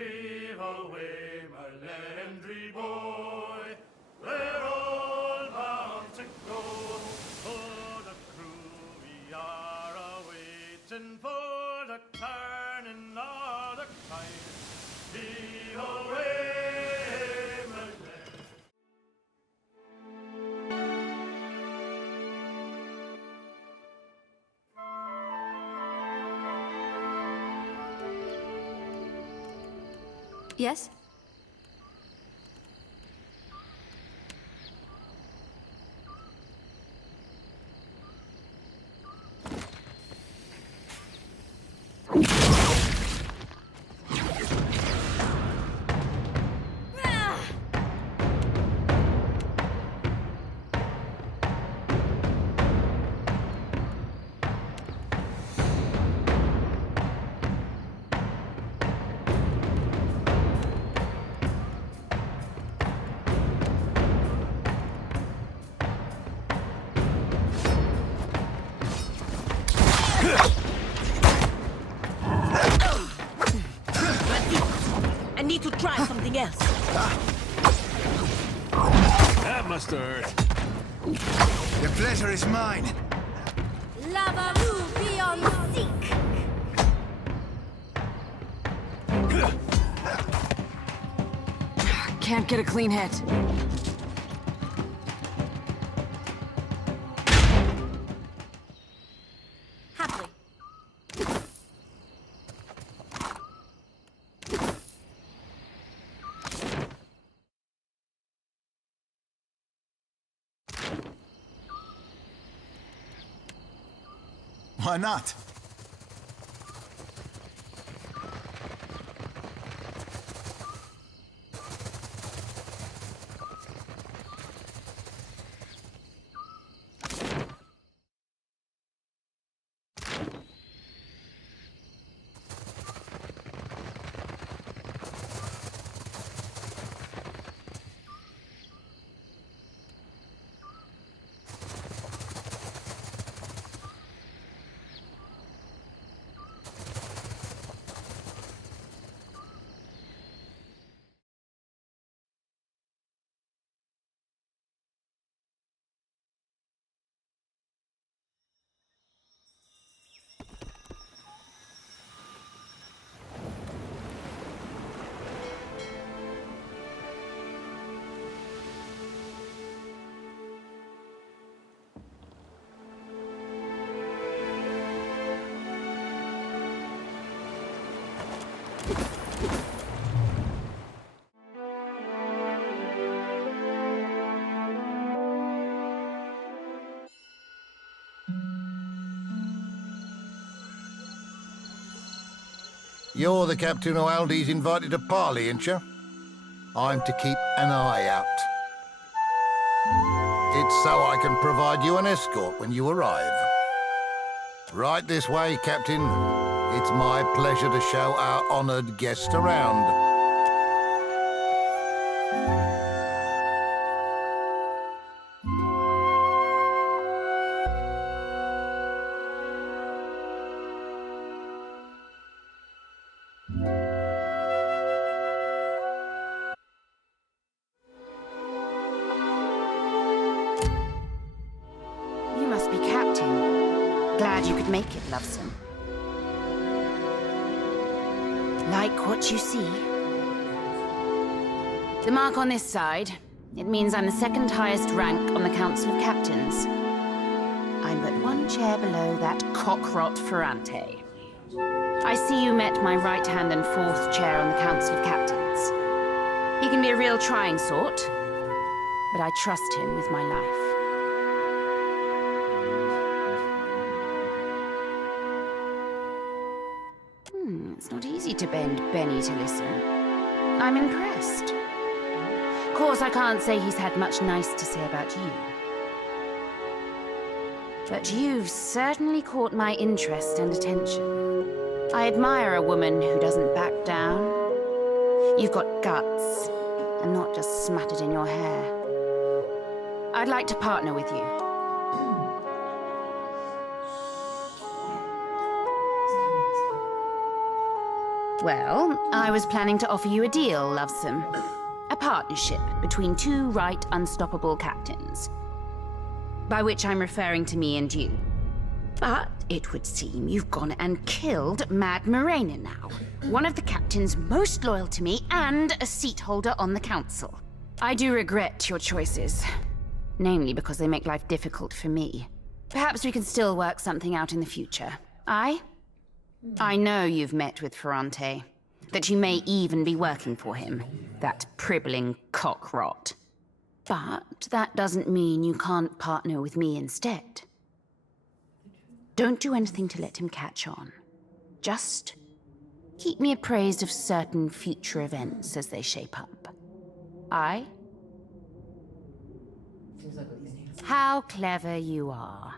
Heave away, my Landry boy, we're all bound to go. For the crew we are a-waiting for the turning of the tide. Heave away, my Landry. Yes? I need to try something else. That must have hurt. The pleasure is mine. Lava beyond seek! Can't get a clean hit. Happily. Why not? You're the captain who Aldi's invited to parley, ain't you? I'm to keep an eye out. It's so I can provide you an escort when you arrive. Right this way, Captain. It's my pleasure to show our honoured guest around. You must be Captain. Glad you could make it, Loveson. Like what you see? The mark on this side, it means I'm the second highest rank on the Council of Captains. I'm but one chair below that cockrot Ferrante. I see you met my right hand and fourth chair on the Council of Captains. He can be a real trying sort, but I trust him with my life. It's not easy to bend Benny to listen. I'm impressed. Of course, I can't say he's had much nice to say about you. But you've certainly caught my interest and attention. I admire a woman who doesn't back down. You've got guts, and not just smattered in your hair. I'd like to partner with you. Well, I was planning to offer you a deal, Lovesome. A partnership between two right unstoppable captains. By which I'm referring to me and you. But it would seem you've gone and killed Mad Morena now. One of the captains most loyal to me and a seat holder on the council. I do regret your choices. Namely because they make life difficult for me. Perhaps we can still work something out in the future. I know you've met with Ferrante. That you may even be working for him. That pribbling cock-rot. But that doesn't mean you can't partner with me instead. Don't do anything to let him catch on. Just keep me appraised of certain future events as they shape up. How clever you are.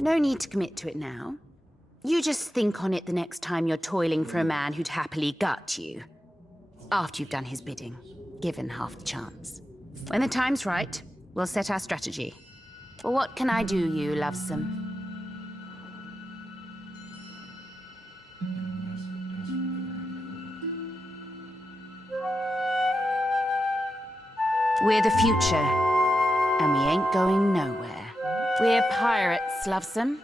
No need to commit to it now. You just think on it the next time you're toiling for a man who'd happily gut you. After you've done his bidding, given half the chance. When the time's right, we'll set our strategy. But what can I do, you lovesome? We're the future, and we ain't going nowhere. We're pirates, lovesome.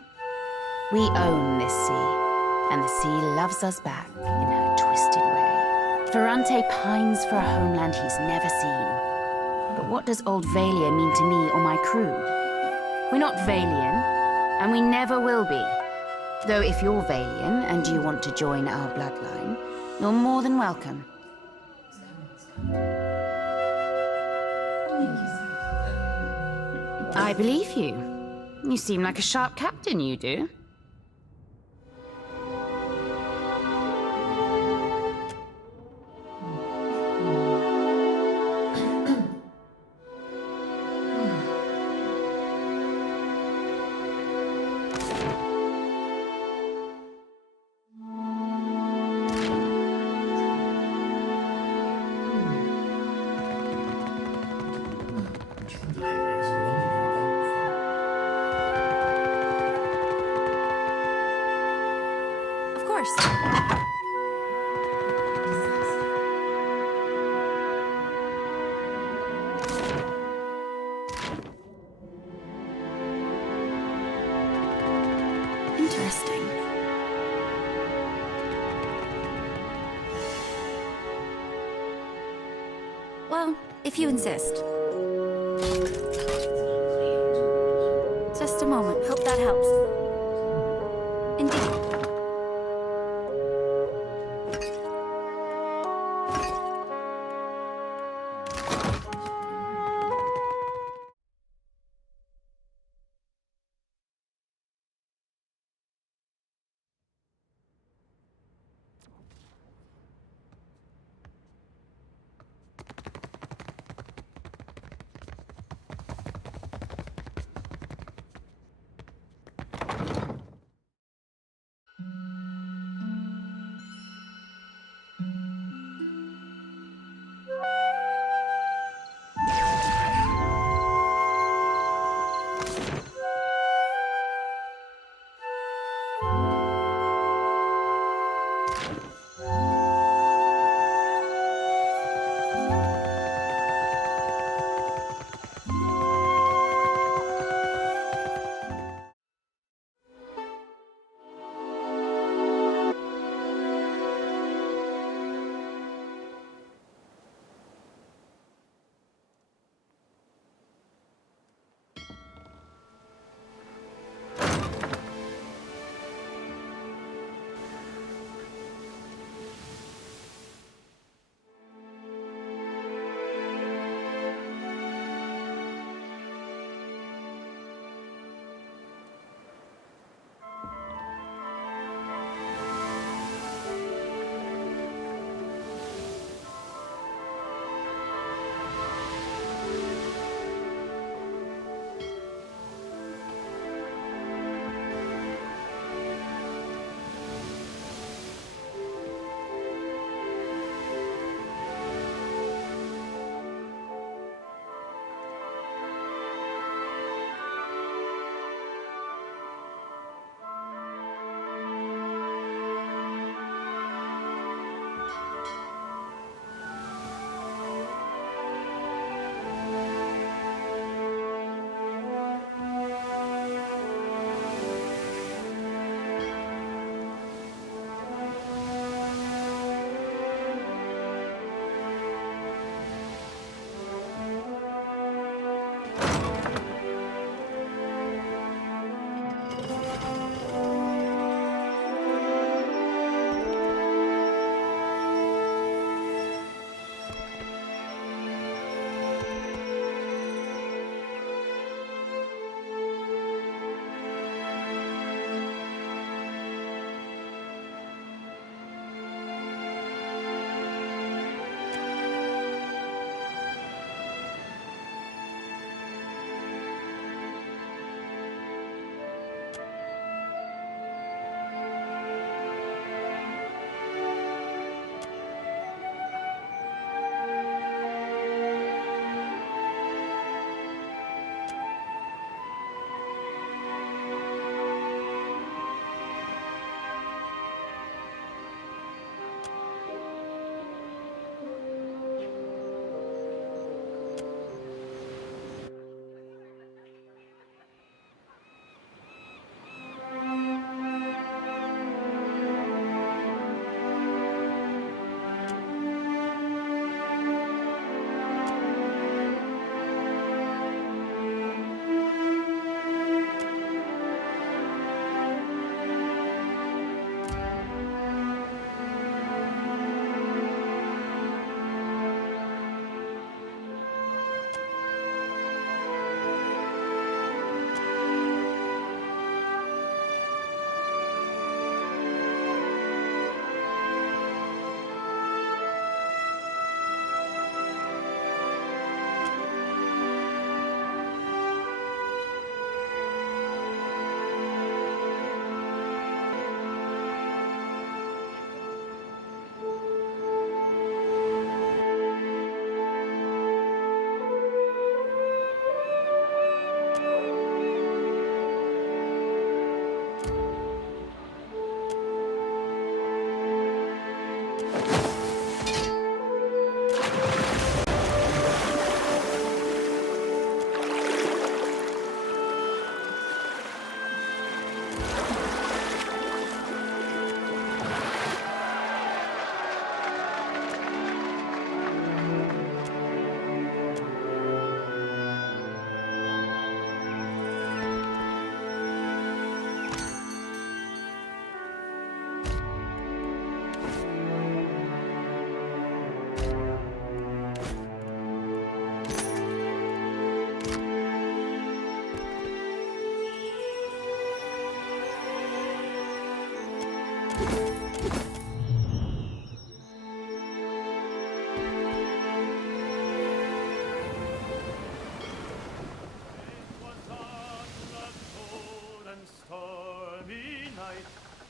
We own this sea, and the sea loves us back in her twisted way. Ferrante pines for a homeland he's never seen. But what does Old Valia mean to me or my crew? We're not Valian, and we never will be. Though if you're Valian and you want to join our bloodline, you're more than welcome. I believe you. You seem like a sharp captain, you do. Of course. Interesting. Well, if you insist. Just a moment. Hope that helps. Indeed.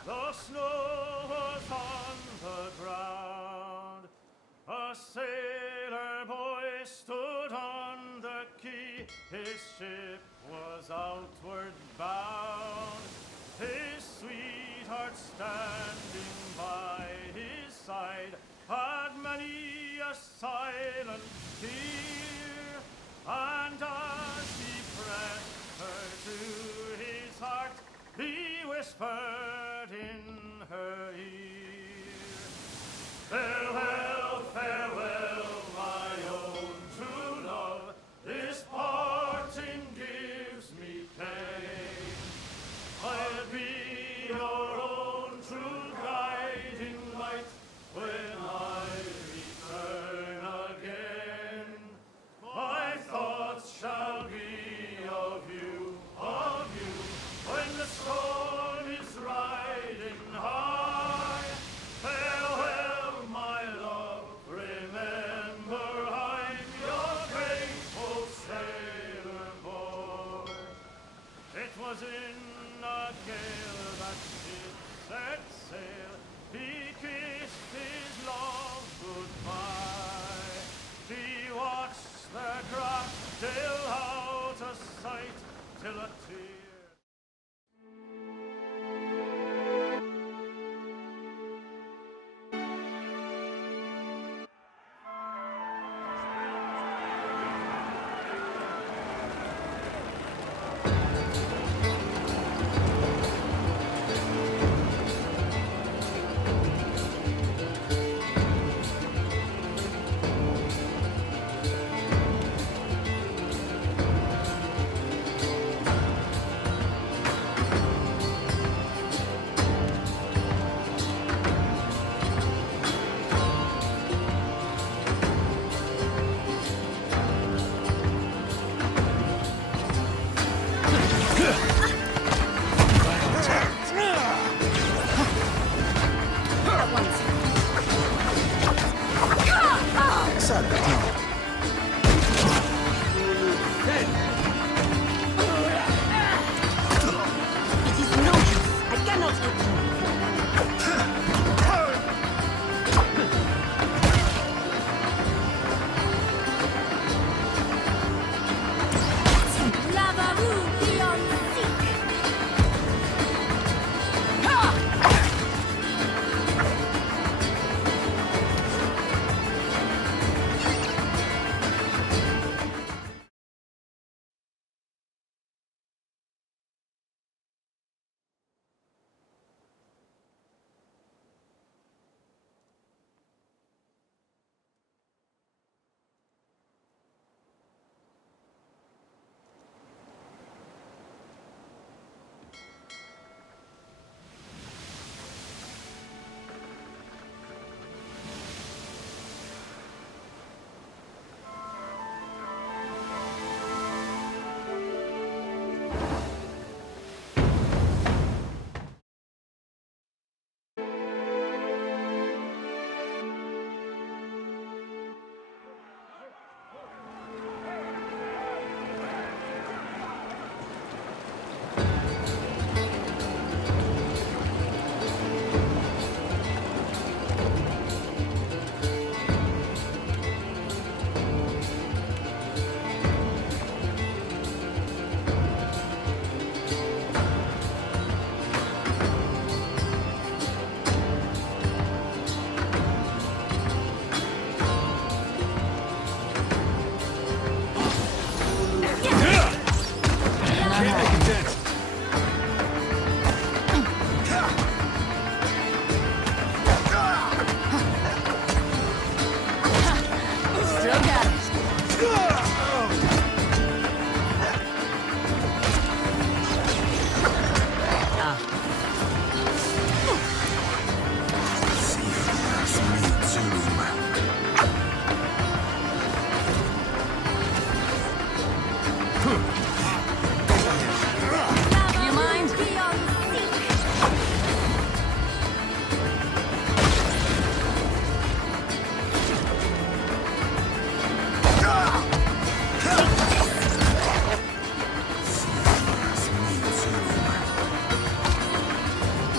The snow was on the ground. A sailor boy stood on the quay. His ship was outward bound. His sweetheart standing by his side had many a silent tear. And as he pressed her to his heart, he whispered in her ear, "Farewell, farewell, my own true love. This parting gives me pain. I'll be your own true guiding light when I return again. My thoughts shall be of you, when the storm is riding high. Farewell, my love, remember I'm your faithful sailor boy." It was in a gale that ship set sail. He kissed his love goodbye. She watched their craft sail out of sight till a tear. It is no use. I cannot hit you. Lava-oo beyond seek.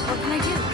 What can I do?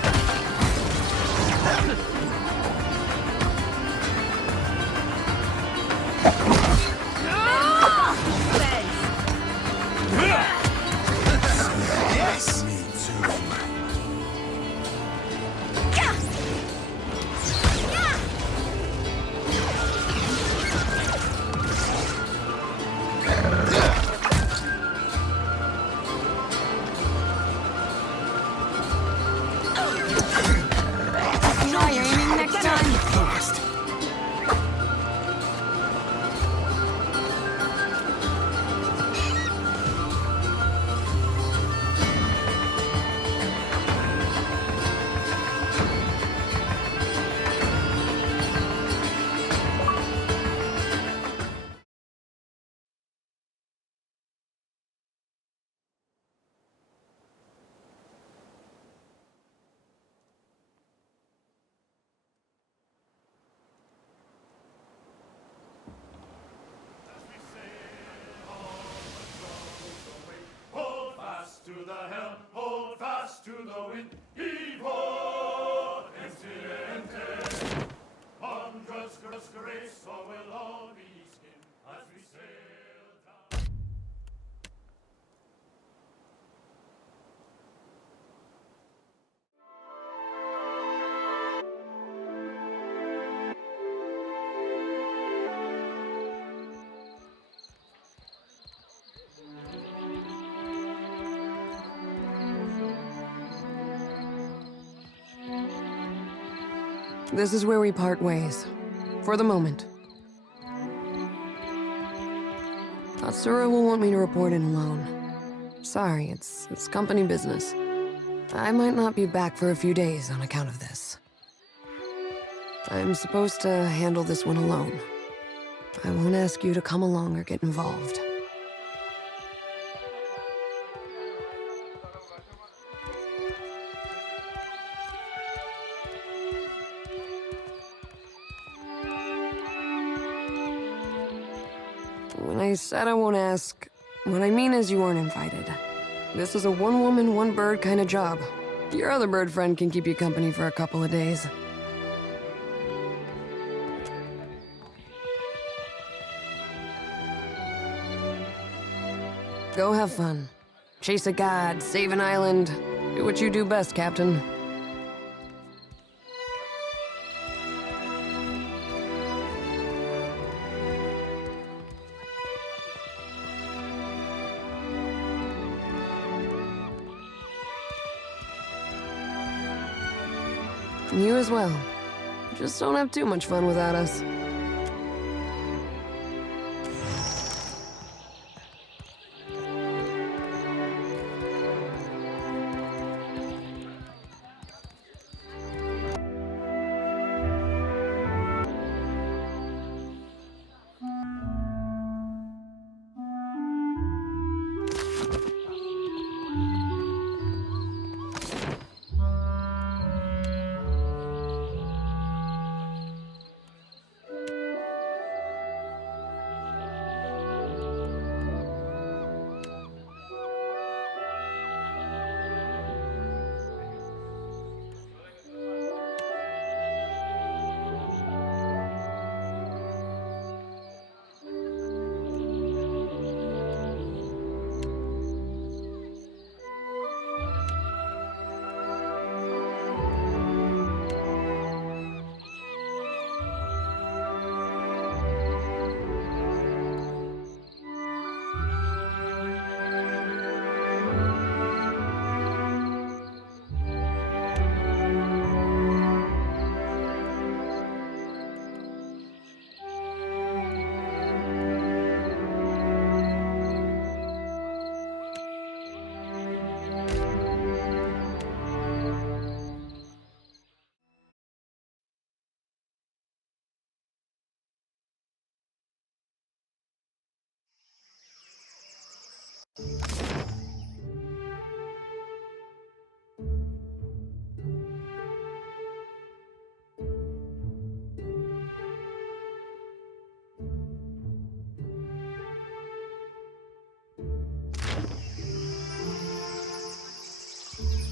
This is where we part ways. For the moment. Tatsura will want me to report in alone. Sorry, it's company business. I might not be back for a few days on account of this. I'm supposed to handle this one alone. I won't ask you to come along or get involved. When I said I won't ask, what I mean is you weren't invited. This is a one-woman, one-bird kind of job. Your other bird friend can keep you company for a couple of days. Go have fun. Chase a god, save an island. Do what you do best, Captain. You as well. Just don't have too much fun without us.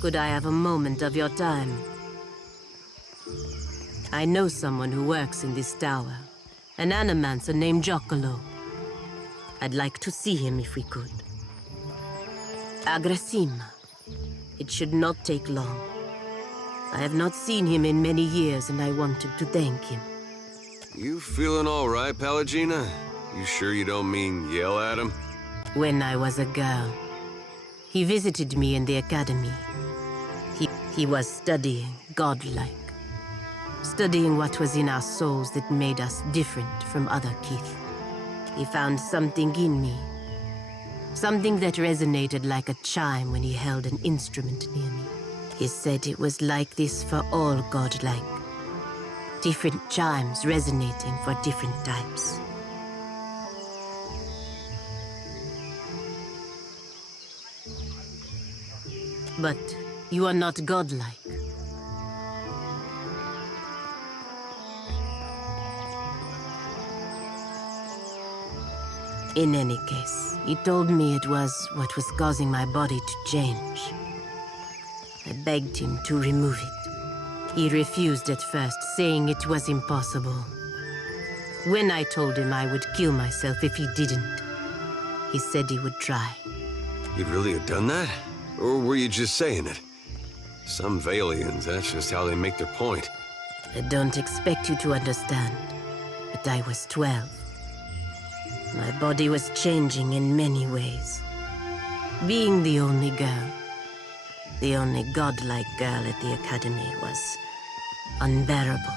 Could I have a moment of your time? I know someone who works in this tower. An animancer named Giaccolo. I'd like to see him if we could. Agrasim. It should not take long. I have not seen him in many years and I wanted to thank him. You feeling all right, Pelagina? You sure you don't mean yell at him? When I was a girl, he visited me in the academy. He was studying godlike. Studying what was in our souls that made us different from other kith. He found something in me. Something that resonated like a chime when he held an instrument near me. He said it was like this for all godlike. Different chimes resonating for different types. But you are not godlike. In any case, he told me it was what was causing my body to change. I begged him to remove it. He refused at first, saying it was impossible. When I told him I would kill myself if he didn't, he said he would try. You'd really have done that? Or were you just saying it? Some Valians, that's just how they make their point. I don't expect you to understand, but I was 12. My body was changing in many ways. Being the only girl, the only godlike girl at the academy was unbearable.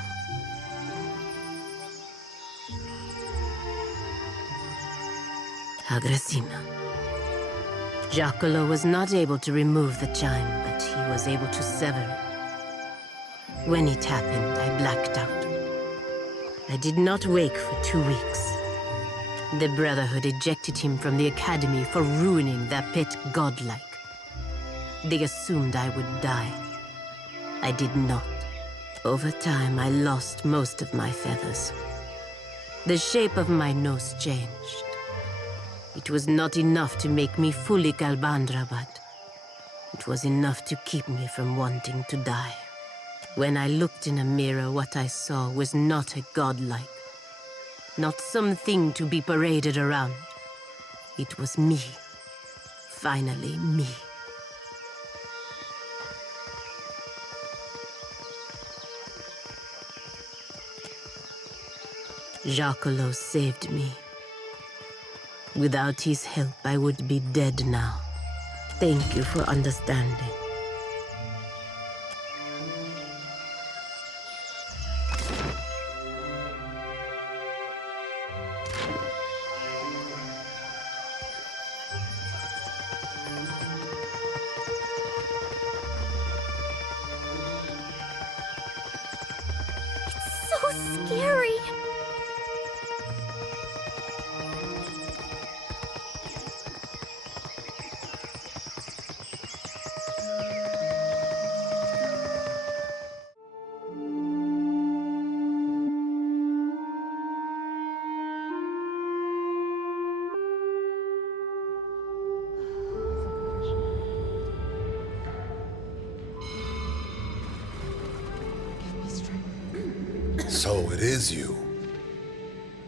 Agrasima. Giacomo was not able to remove the chime, but he was able to sever it. When it happened, I blacked out. I did not wake for 2 weeks. The Brotherhood ejected him from the Academy for ruining their pet godlike. They assumed I would die. I did not. Over time, I lost most of my feathers. The shape of my nose changed. It was not enough to make me fully Kalbandra, but it was enough to keep me from wanting to die. When I looked in a mirror, what I saw was not a godlike. Not something to be paraded around. It was me. Finally, me. Giacomo saved me. Without his help, I would be dead now. Thank you for understanding. It's so scary. So it is you.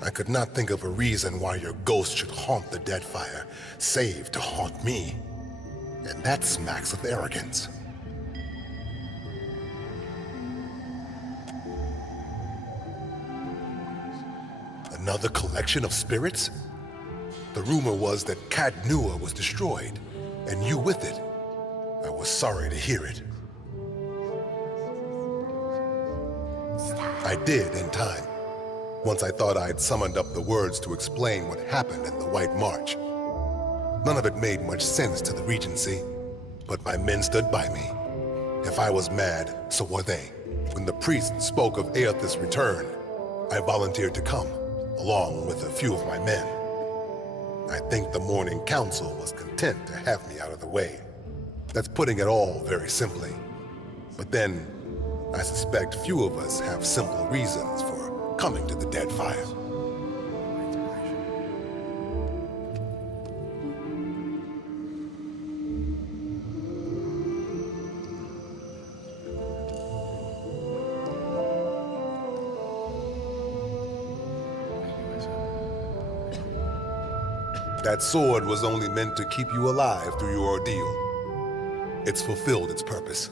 I could not think of a reason why your ghost should haunt the Deadfire, save to haunt me. And that smacks of arrogance. Another collection of spirits? The rumor was that Cadnua was destroyed, and you with it. I was sorry to hear it. I did in time. Once I thought I'd summoned up the words to explain what happened in the White March. None of it made much sense to the Regency, but my men stood by me. If I was mad, so were they. When the priest spoke of Aethys' return, I volunteered to come, along with a few of my men. I think the Morning Council was content to have me out of the way. That's putting it all very simply. But then, I suspect few of us have simple reasons for coming to the Deadfire. That sword was only meant to keep you alive through your ordeal. It's fulfilled its purpose.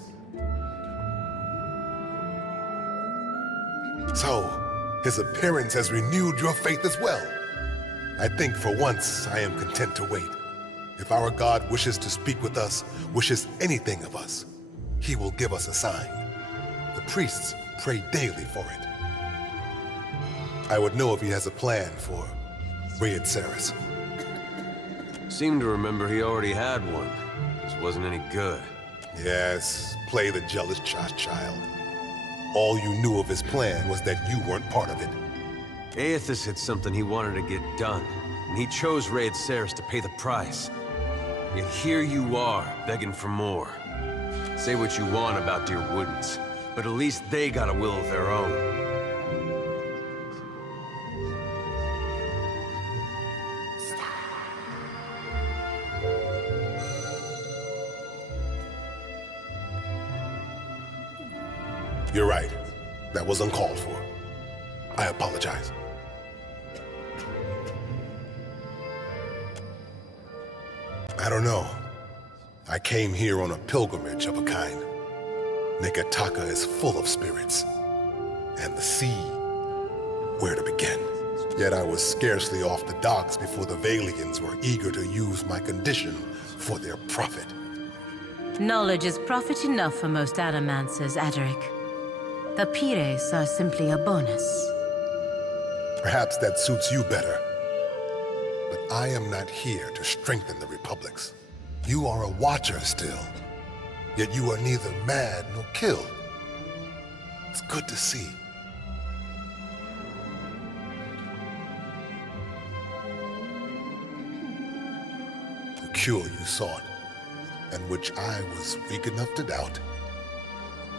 So, his appearance has renewed your faith as well. I think for once I am content to wait. If our God wishes to speak with us, wishes anything of us, he will give us a sign. The priests pray daily for it. I would know if he has a plan for Rayed Saris. Seemed to remember he already had one. Just wasn't any good. Yes, play the jealous child. All you knew of his plan was that you weren't part of it. Aethys had something he wanted to get done, and he chose Rayed Saris to pay the price. Yet here you are, begging for more. Say what you want about Dear Woodens, but at least they got a will of their own. You're right. That was uncalled for. I apologize. I don't know. I came here on a pilgrimage of a kind. Nekataka is full of spirits. And the sea, where to begin? Yet I was scarcely off the docks before the Valians were eager to use my condition for their profit. Knowledge is profit enough for most Adamancers, Aderic. The Pires are simply a bonus. Perhaps that suits you better. But I am not here to strengthen the republics. You are a watcher still, yet you are neither mad nor killed. It's good to see. The cure you sought, and which I was weak enough to doubt.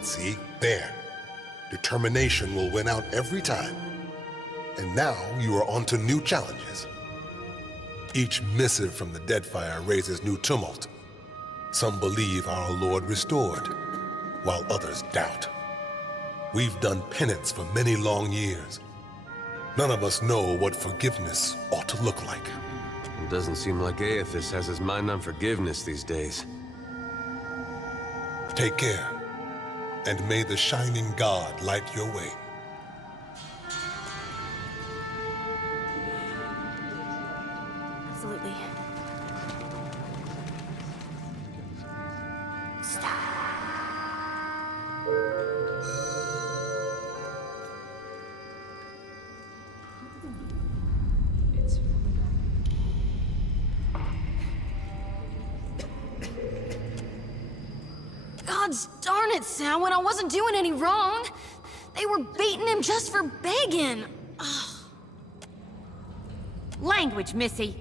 See, there. Determination will win out every time. And now you are on to new challenges. Each missive from the Deadfire raises new tumult. Some believe our Lord restored, while others doubt. We've done penance for many long years. None of us know what forgiveness ought to look like. It doesn't seem like Aethys has his mind on forgiveness these days. Take care, and may the shining God light your way. Absolutely. Gods darn it, Samhain, I wasn't doing any wrong. They were beating him just for begging. Language, Missy.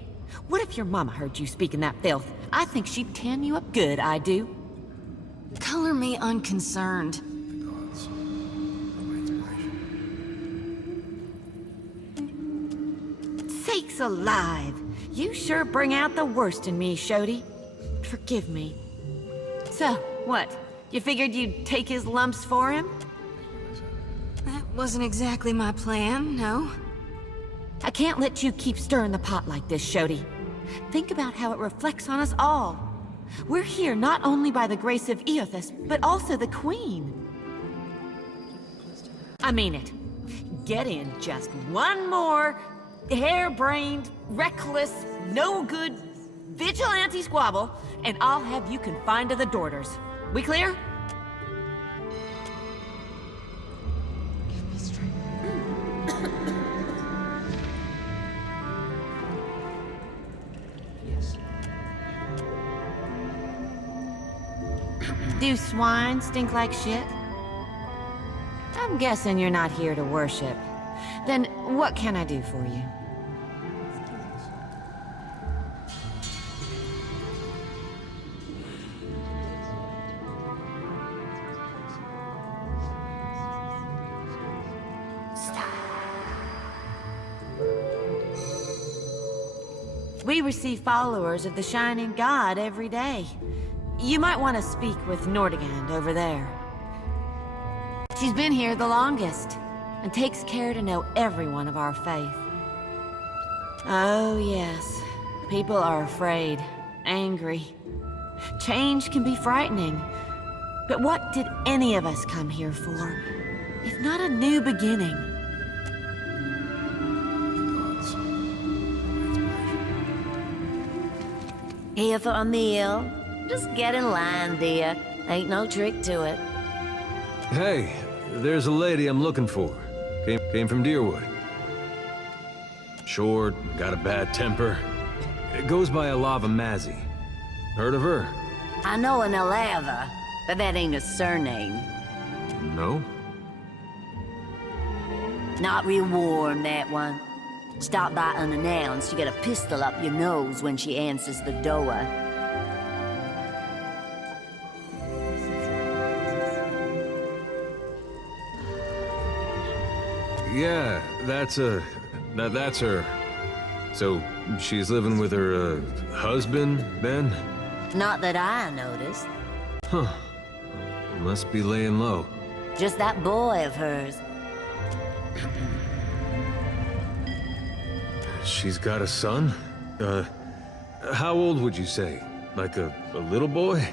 What if your mama heard you speaking that filth? I think she'd tan you up good, I do. Color me unconcerned. Sakes alive. You sure bring out the worst in me, Shodi. Forgive me. So, what? You figured you'd take his lumps for him? That wasn't exactly my plan, no. I can't let you keep stirring the pot like this, Shodi. Think about how it reflects on us all. We're here not only by the grace of Aethys, but also the Queen. I mean it. Get in just one more harebrained, reckless, no-good vigilante squabble, and I'll have you confined to the Dorters. We clear? Do swine stink like shit? I'm guessing you're not here to worship. Then what can I do for you? We receive followers of the Shining God every day. You might want to speak with Nordegand over there. She's been here the longest, and takes care to know everyone of our faith. Oh yes, people are afraid, angry. Change can be frightening. But what did any of us come here for, if not a new beginning? Here for a meal? Just get in line, dear. Ain't no trick to it. Hey, there's a lady I'm looking for. Came from Deerwood. Short, got a bad temper. It goes by Alava Mazzy. Heard of her? I know an Alava, but that ain't a surname. No? Not real warm, that one. Stop by unannounced, you get a pistol up your nose when she answers the door. Yeah, that's her. So, she's living with her, husband, then? Not that I noticed. Huh. Must be laying low. Just that boy of hers. She's got a son? How old would you say? Like a little boy?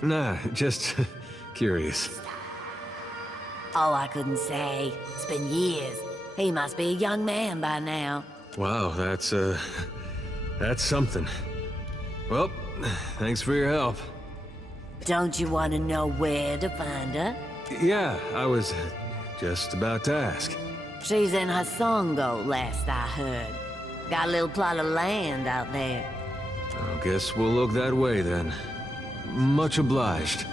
Nah, just curious. Oh, I couldn't say. It's been years. He must be a young man by now. Wow, that's something. Well, thanks for your help. Don't you want to know where to find her? Yeah, I was just about to ask. She's in Hasongo, last I heard. Got a little plot of land out there. I guess we'll look that way then. Much obliged.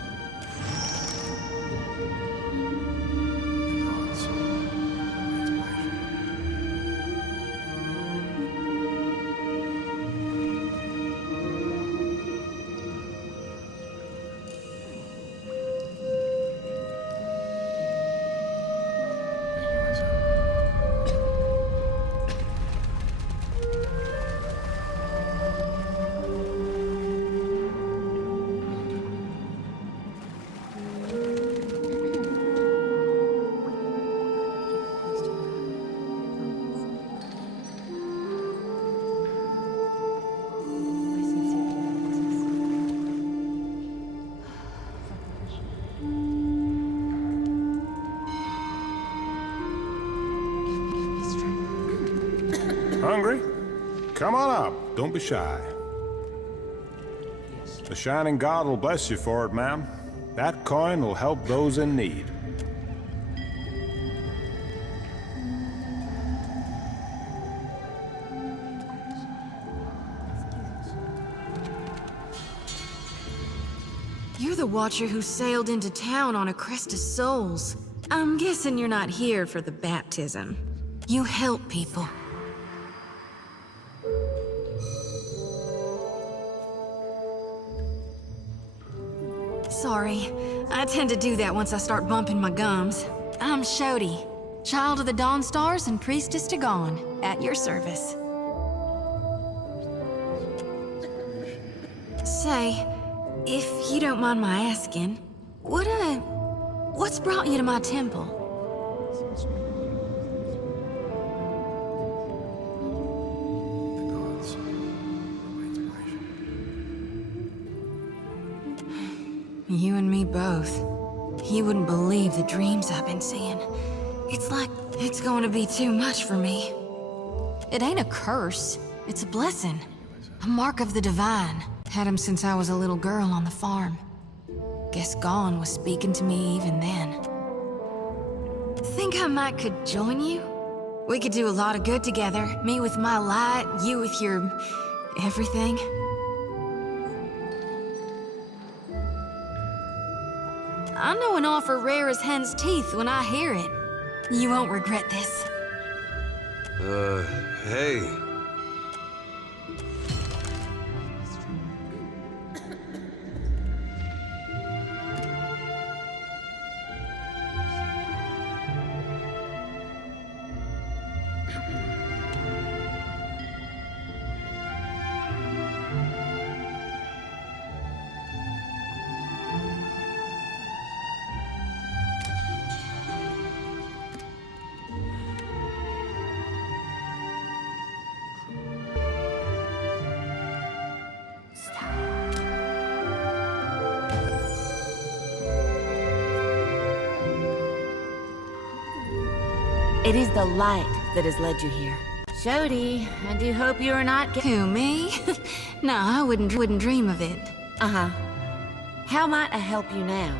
Hungry? Come on up. Don't be shy. The Shining God will bless you for it, ma'am. That coin will help those in need. You're the Watcher who sailed into town on a crest of souls. I'm guessing you're not here for the baptism. You help people. Sorry. I tend to do that once I start bumping my gums. I'm Shodi, Child of the Dawn Stars and Priestess to Gone, at your service. Say, if you don't mind my asking, what's brought you to my temple? You and me both. You wouldn't believe the dreams I've been seeing. It's like it's going to be too much for me. It ain't a curse. It's a blessing. A mark of the divine. Had him since I was a little girl on the farm. Guess Gone was speaking to me even then. Think I might could join you? We could do a lot of good together. Me with my light, you with your... everything. I know an offer rare as hen's teeth when I hear it. You won't regret this. Hey. It is the light that has led you here. Shodi, I do hope you are not Who, me? No, I wouldn't dream of it. Uh-huh. How might I help you now?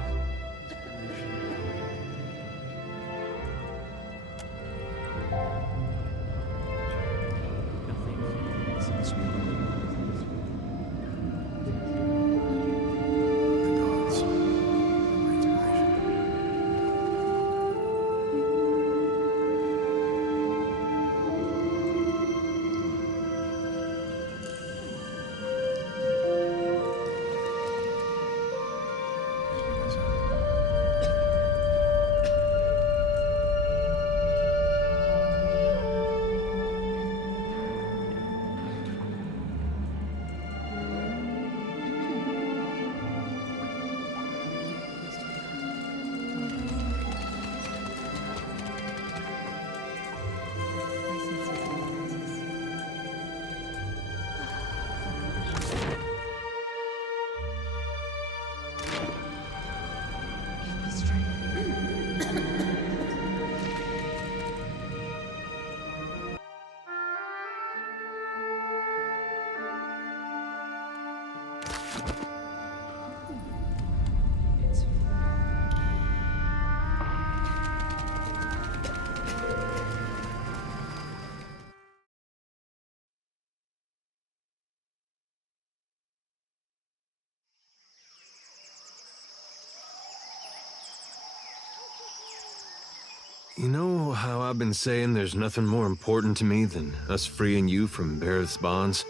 You know how I've been saying there's nothing more important to me than us freeing you from Bareth's bonds?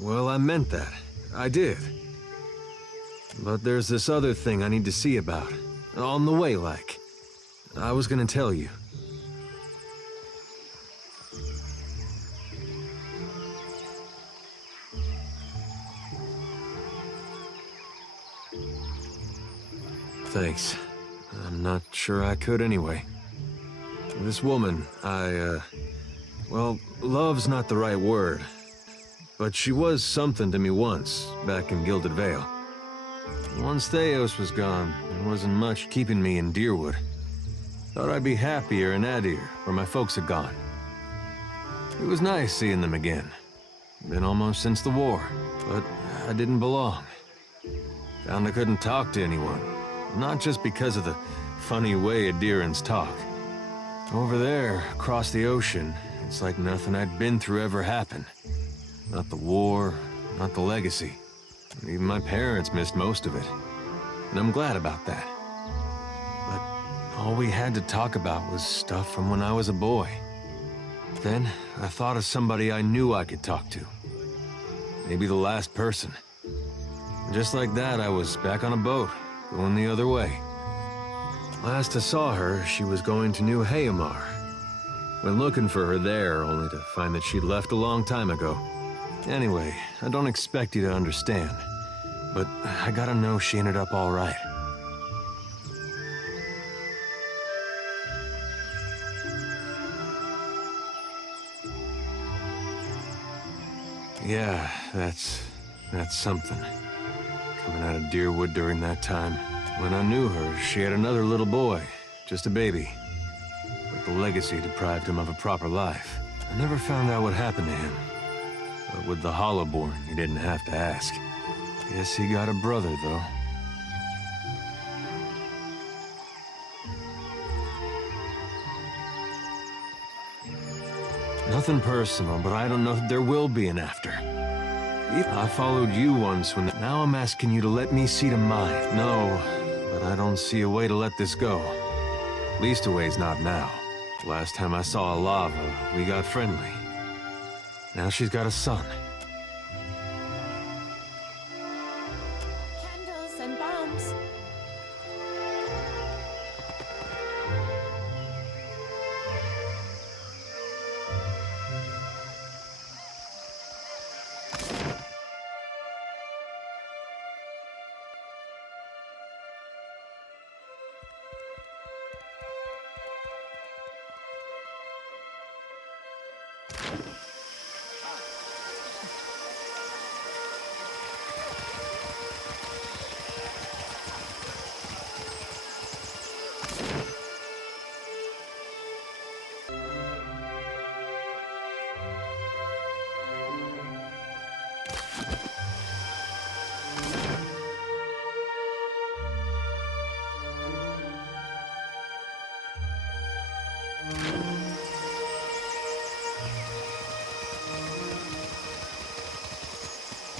Well, I meant that. I did. But there's this other thing I need to see about. On the way, like. I was gonna tell you. Thanks. I'm not sure I could anyway. This woman, well, love's not the right word. But she was something to me once, back in Gilded Vale. Once Theos was gone, there wasn't much keeping me in Deerwood. Thought I'd be happier in Adir, where my folks had gone. It was nice seeing them again. Been almost since the war, but I didn't belong. Found I couldn't talk to anyone. Not just because of the funny way Adirans talk. Over there, across the ocean, it's like nothing I'd been through ever happened. Not the war, not the legacy. Even my parents missed most of it. And I'm glad about that. But all we had to talk about was stuff from when I was a boy. Then, I thought of somebody I knew I could talk to. Maybe the last person. And just like that, I was back on a boat, going the other way. Last I saw her, she was going to New Hayamar. Went looking for her there, only to find that she'd left a long time ago. Anyway, I don't expect you to understand, but I gotta know she ended up all right. Yeah, that's something. Coming out of Deerwood during that time. When I knew her, she had another little boy, just a baby. But the legacy deprived him of a proper life. I never found out what happened to him. But with the Hollowborn, you didn't have to ask. Guess he got a brother, though. Nothing personal, but I don't know if there will be an after. I followed you once when... Now I'm asking you to let me see to mine. No, but I don't see a way to let this go. Least a way's not now. Last time I saw Alava, we got friendly. Now she's got a son. Candles and bombs.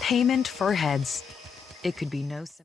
Payment for heads. It could be no simple.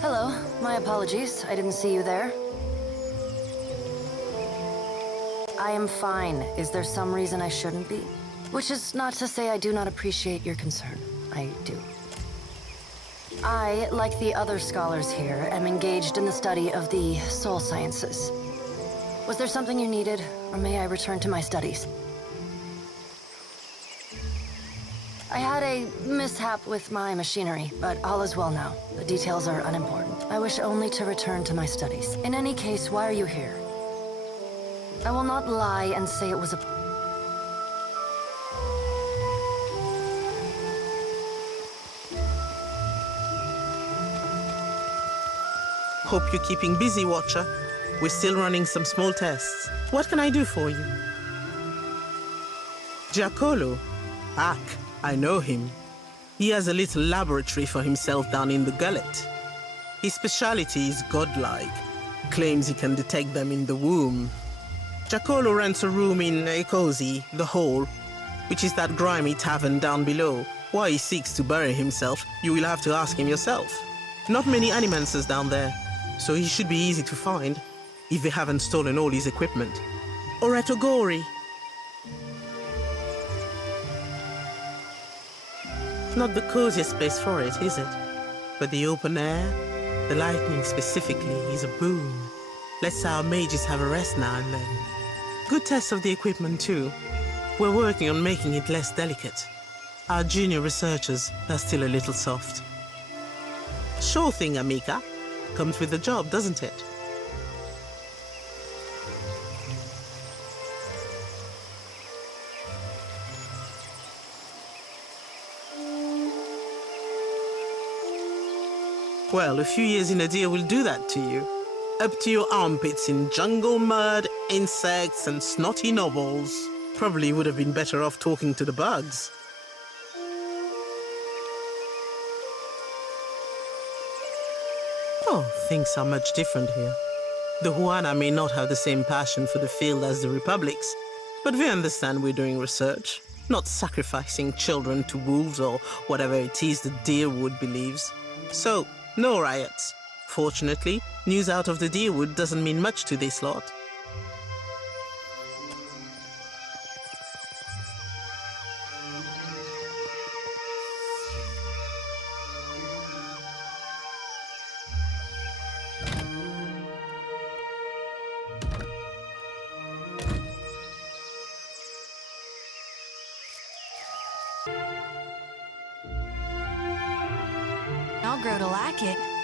Hello. My apologies. I didn't see you there. I am fine. Is there some reason I shouldn't be? Which is not to say I do not appreciate your concern. I do. I, like the other scholars here, am engaged in the study of the soul sciences. Was there something you needed, or may I return to my studies? I had a mishap with my machinery, but all is well now. The details are unimportant. I wish only to return to my studies. In any case, why are you here? I will not lie and say it was a... Hope you're keeping busy, Watcher. We're still running some small tests. What can I do for you? Giacomo? Ak, I know him. He has a little laboratory for himself down in the gullet. His specialty is godlike. Claims he can detect them in the womb. Giacomo rents a room in Ecosi, the Hole, which is that grimy tavern down below. Why he seeks to bury himself, you will have to ask him yourself. Not many animancers down there, so he should be easy to find, if they haven't stolen all his equipment. Or at Ogori. Not the coziest place for it, is it? But the open air, the lightning specifically, is a boon. Lets our mages have a rest now and then. Good test of the equipment too. We're working on making it less delicate. Our junior researchers are still a little soft. Sure thing, Amica. Comes with the job, doesn't it? Well, a few years in a deer will do that to you. Up to your armpits in jungle mud, insects, and snotty nobles. Probably would have been better off talking to the bugs. Oh, things are much different here. The Huana may not have the same passion for the field as the Republics, but we understand we're doing research, not sacrificing children to wolves or whatever it is the Deerwood believes. So, no riots. Fortunately, news out of the Deerwood doesn't mean much to this lot. I'll grow to like it.